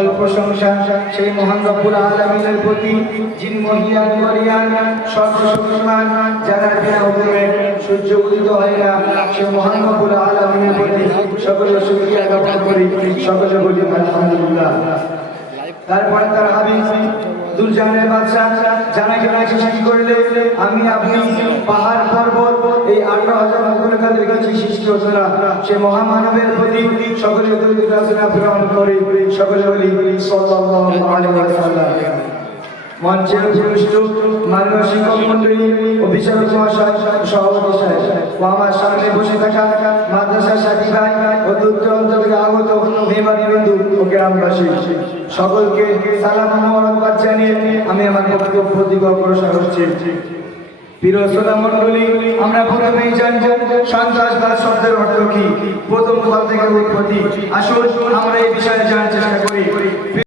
সকল প্রশংসা সেই মহান রব্বুল আলামিনের প্রতি, যিনি মহিয়ান মরিয়ান সর্বশক্তিমান, যারা বিনা হুকুমে সূর্য উদিত হয় না, সেই মহান রব্বুল আলামিনের প্রতি সকলে শুকরিয়া জ্ঞাপন করি, সকলে বলি আলহামদুলিল্লাহ। তারপরে তার হাবিব দুরজানের বাদশা জানাকে সৃষ্টি করলে আমি আপনি পাহাড় পর্বত এই 18,000 মুখলেখাদের কাছে সৃষ্টি হতো না। সে মহামানবের প্রতি সকলে প্রেরণ করে, সকলে বলি সাল্লাল্লাহু আলাইহি ওয়াসাল্লাম। মঞ্চের উপবিষ্ট মাননীয় শিক্ষক মন্ডলী ও বিচারক মহাশয়, সভাপতি সাহেব ও আমার সামনে বসে থাকা মাদ্রাসার সাথী ভাই ও দূর দূরান্ত থেকে আগত মেহমানি বিন্দু ও গ্রামবাসী, সকলকে সালাম ও মোবারকবাদ জানিয়ে আমি আমার বক্তব্য দিকে অগ্রসর হচ্ছি। প্রিয় শ্রোতা মন্ডলী, আমরা প্রথমেই জানব সন্ত্রাসবাদ শব্দের অর্থ কি, প্রথম কথা থেকে উৎপত্তি। আসুন আমরা এই বিষয়ে জানার চেষ্টা করি।